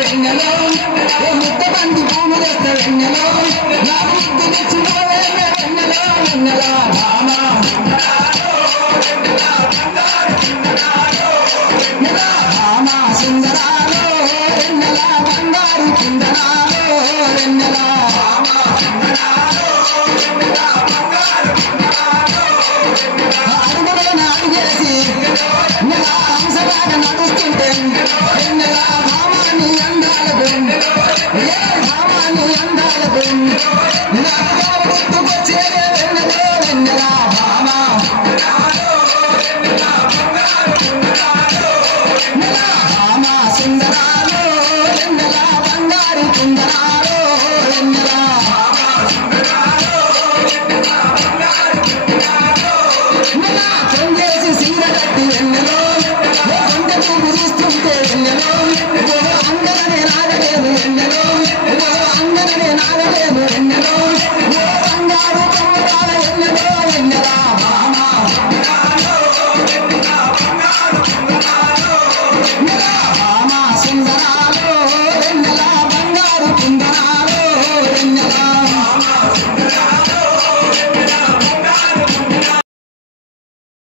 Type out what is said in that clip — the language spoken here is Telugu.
వెన్నెలో ముద్ద బండి పూలు తెస్త వెన్నెలో నా ముద్దు తెచ్చినవే వెన్నెలో వెన్నెలా భామా భామా సుందరాలో వెన్నెలా బంగారు కుందనాలో వెన్నెలా అడుగులైన అడుగేసి నెలా హంసలాగా నడుస్తుంటే వెన్నెలా భామాని అందాలకు ఏ భామాని అందాలకు నాగా గుర్తుకొచ్చేదే వెన్నెలో వెన్నెలా భామా భామా సుందరాలో వెన్నెలా బంగారు కుందనాలో వెన్నెలా చెంగేసి సీర కట్టి వెన్నెలో కొండ చూపు చూస్తుంటే వెన్నెలో